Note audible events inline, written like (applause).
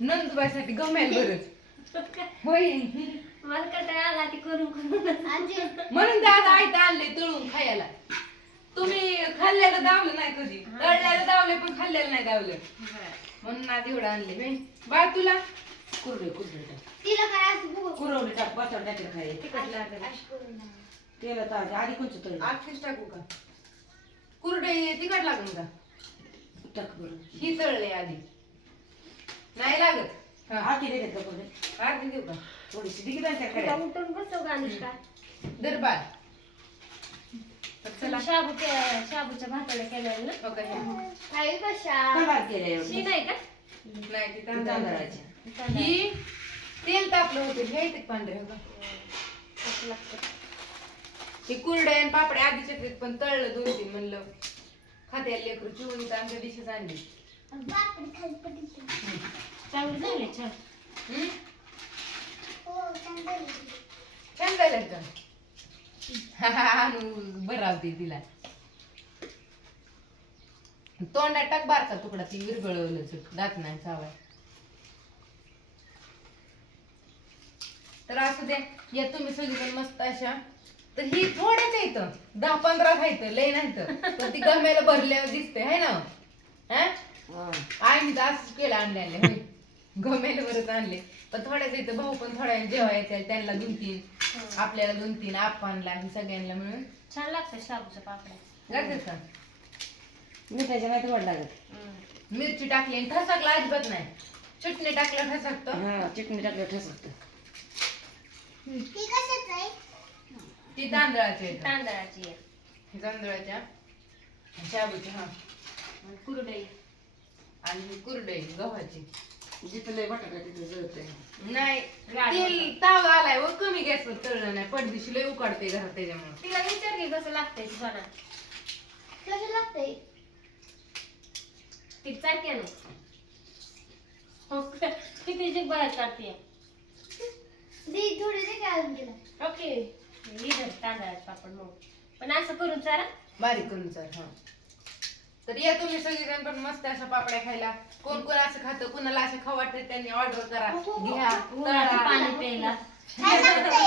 नंदुबाईसाठी गमेल (laughs) बरंच होय मला कंटाळा आला ती करून म्हणून ते आज आयतं आणले तळून खायला. तुम्ही खाल्लेलं दावलं नाही कधी. तळलेलं दावले पण खाल्लेलं नाही दावलं. म्हणून आज एवढं आणले. बाई. बाळ तुला? कुरडे कुरडे टाक. तिला काय असं बघू? कुरवडे टाक पातळ टाकलं खाय तिखट लागेल. तेल आधी कोणचं तळ आठवीस टाकू का? कुरडे तिखट लागून का? टाक बरं. ही तळले आधी. नाही लागत. हा. आधी देतात का कुरडे अर्धी देऊ का? थोडीशी. तुला उठून बसव का अनुष्का. दरबार तर चला. शाबूच्या भाताला केलेलं ना? हो का? ह्या. काही कशा? कमाल केले शी नाही का? नाही ती तांदळाची. ही तेल तापलं होतं. घ्यायचं पांढरे हो का? असं लागतं ते कुरडे आणि पापडे आधीच पण तळलं दोन तीन म्हणलं. खात्याला लेकरू चिवून आमच्या डिशेस आणली. चांगलं झाले छान छान झालं का बरावते तिला तोंडात टाक बारका तुकडा ती विरगळवलं दात नाही चावाय तर असू दे. या तुम्ही सगळीजण मस्त अशा. तर ही थोड्याच येतं दहा पंधरा खायचं लय नाही तर ती गम्याला भरल्यावर दिसते. है ना? हा. आईने तर असंच केलं आणलेले होय. गमेल वरच आणले. पण थोड्याच येतं भाऊ पण थोड्या जेव्हा येते त्यांना दोन तीन आपल्याला दोन तीन आपणला ही सगळ्यांना मिळून. छान लागतं शाबूच्या पापड्या लागतात का? मिठाच्या नाही वाढ लागत. मिरची टाकली आणि ठसकला अजिबात नाही. चटणी टाकलं ठसकत. हा चटणी टाकलं ठसकत. ती कशाच आहे? ती तांदळाची आहे. तांदळाची आहे. तांदळाच्या शाबूची हा. आणि कुरडई. आणि कुरडई गव्हाची. जिथं लय बटाटा तिथं जळत नाही तेल ताव आलाय व कमी गॅसवर तळलं नाही. पडदिशी लय उकाडते घरात त्याच्यामुळे. तिला विचार की कसं लागतंय ती बना कसं लागतंय? ती चालते ना. हो? किती जीभ बाहेर काढते दी थोडी दे काय अजून तिला? ओके. लिडर तांदळाचे पापड मग पण असं करून चारा. बारीक करून सर हा. तर या तुम्ही सगळेजण पण मस्त अशा पापड्या खायला. कोण कोण असं खातं कुणाला असं खाऊ वाटतं त्यांनी ऑर्डर करा. घ्या तळा. पाणी प्यायला. (laughs)